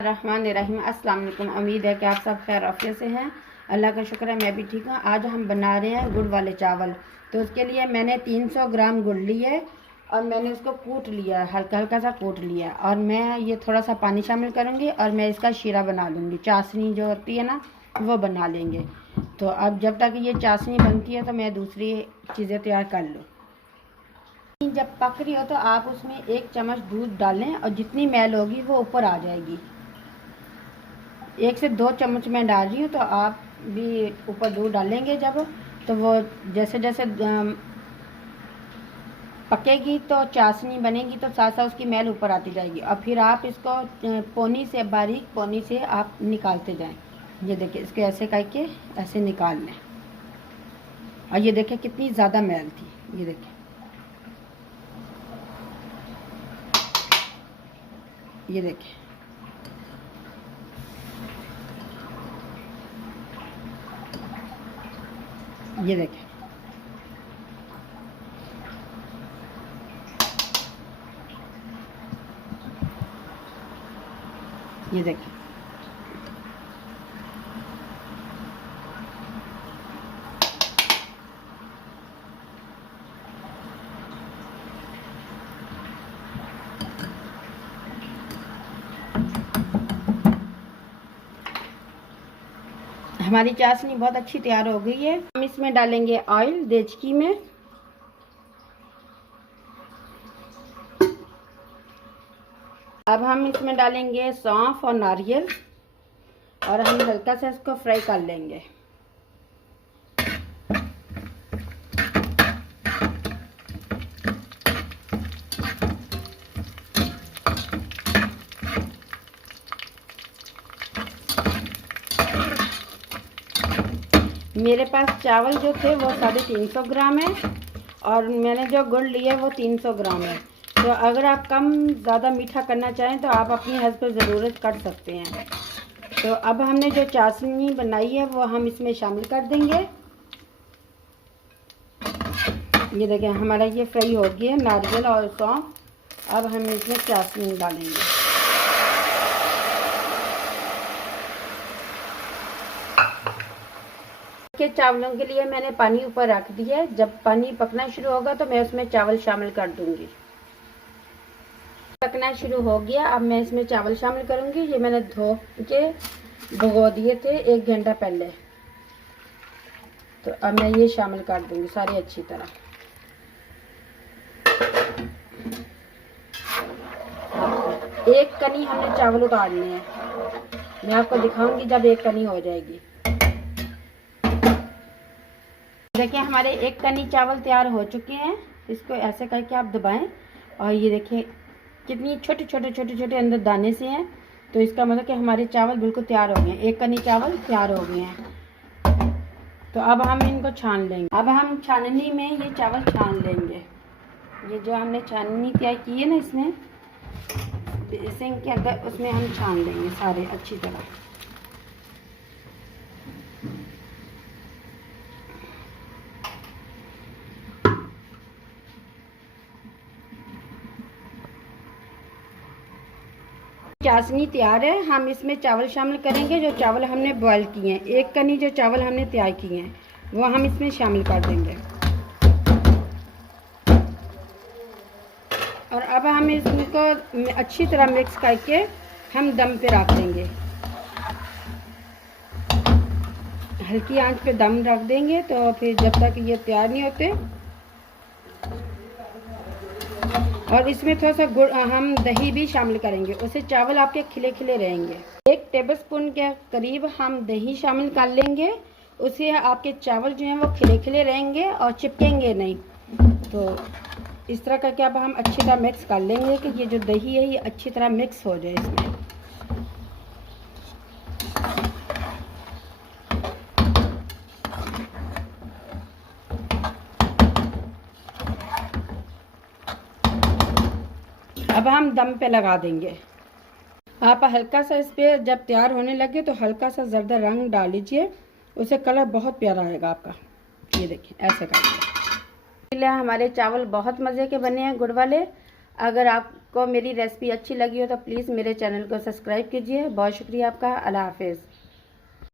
रहमानिर्रहीम। अस्सलाम वालेकुम। उम्मीद है कि आप सब खैर आफियत से हैं। अल्लाह का शुक्र है मैं भी ठीक हूँ। आज हम बना रहे हैं गुड़ वाले चावल। तो उसके लिए मैंने 300 ग्राम गुड़ लिया है और मैंने उसको कूट लिया है, हल्का हल्का सा कूट लिया। और मैं ये थोड़ा सा पानी शामिल करूँगी और मैं इसका शीरा बना लूँगी। चाशनी जो होती है ना वो बना लेंगे। तो अब जब तक ये चाशनी बनती है तो मैं दूसरी चीज़ें तैयार कर लूँ। जब पक रही हो तो आप उसमें 1 चम्मच दूध डालें और जितनी मैल होगी वो ऊपर आ जाएगी। 1 से 2 चम्मच मैं डाल रही हूँ, तो आप भी ऊपर दूध डालेंगे जब, तो वो जैसे जैसे पकेगी तो चाशनी बनेगी तो साथ साथ उसकी मैल ऊपर आती जाएगी। और फिर आप इसको बारीक पोनी से आप निकालते जाएं। ये देखिए, इसको ऐसे करके ऐसे निकाल लें। और ये देखिए कितनी ज़्यादा मैल थी। ये देखिए, ये देखिए, ये देखिए, ये देखिए। हमारी चाशनी बहुत अच्छी तैयार हो गई है। हम इसमें डालेंगे ऑयल देचकी में। अब हम इसमें डालेंगे सौंफ और नारियल और हम हल्का सा इसको फ्राई कर लेंगे। मेरे पास चावल जो थे वो 350 ग्राम है और मैंने जो गुड़ लिया है वो 300 ग्राम है। तो अगर आप कम ज़्यादा मीठा करना चाहें तो आप अपनी हस्ब ज़रूरत कर सकते हैं। तो अब हमने जो चाशनी बनाई है वो हम इसमें शामिल कर देंगे। ये देखें, हमारा ये फ्राई हो गया नारियल और सौंफ। अब हम इसमें चाशनी डालेंगे। के चावलों के लिए मैंने पानी ऊपर रख दिया है। जब पानी पकना शुरू होगा तो मैं उसमें चावल शामिल कर दूंगी। पकना शुरू हो गया, अब मैं इसमें चावल शामिल करूंगी। ये मैंने धो के भिगो दिए थे 1 घंटा पहले। तो अब मैं ये शामिल कर दूंगी सारी अच्छी तरह। एक कनी हमने चावल उतारने हैं। मैं आपको दिखाऊंगी जब एक कनी हो जाएगी। देखिए, हमारे 1 कनी चावल तैयार हो चुके हैं। इसको ऐसे करके आप दबाएं और ये देखिए कितनी छोटे छोटे छोटे छोटे अंदर दाने से हैं। तो इसका मतलब कि हमारे चावल बिल्कुल तैयार हो गए हैं। 1 कनी चावल तैयार हो गए हैं। तो अब हम इनको छान लेंगे। अब हम छाननी में ये चावल छान लेंगे। ये जो हमने छाननी तैयार की है ना, इसमें सिंक के अंदर, उसमें हम छान लेंगे सारे अच्छी तरह। चाशनी तैयार है। हम इसमें चावल शामिल करेंगे जो चावल हमने बॉयल किए हैं। 1 कनी जो चावल हमने तैयार किए हैं वो हम इसमें शामिल कर देंगे। और अब हम इसको अच्छी तरह मिक्स करके हम दम पे रख देंगे। हल्की आंच पे दम रख देंगे। तो फिर जब तक ये तैयार नहीं होते, और इसमें थोड़ा सा गुड़, हम दही भी शामिल करेंगे। उससे चावल आपके खिले खिले रहेंगे। 1 टेबलस्पून के करीब हम दही शामिल कर लेंगे। उससे आपके चावल जो हैं वो खिले खिले रहेंगे और चिपकेंगे नहीं। तो इस तरह करके अब हम अच्छी तरह मिक्स कर लेंगे कि ये जो दही है ये अच्छी तरह मिक्स हो जाए इसमें। अब हम दम पे लगा देंगे। आप हल्का सा इस पे जब तैयार होने लगे तो हल्का सा जर्दा रंग डाल लीजिए, उससे कलर बहुत प्यारा आएगा आपका। ये देखिए ऐसे करके। हमारे चावल बहुत मज़े के बने हैं गुड़ वाले। अगर आप को मेरी रेसिपी अच्छी लगी हो तो प्लीज़ मेरे चैनल को सब्सक्राइब कीजिए। बहुत शुक्रिया आपका। अल्लाह हाफिज़।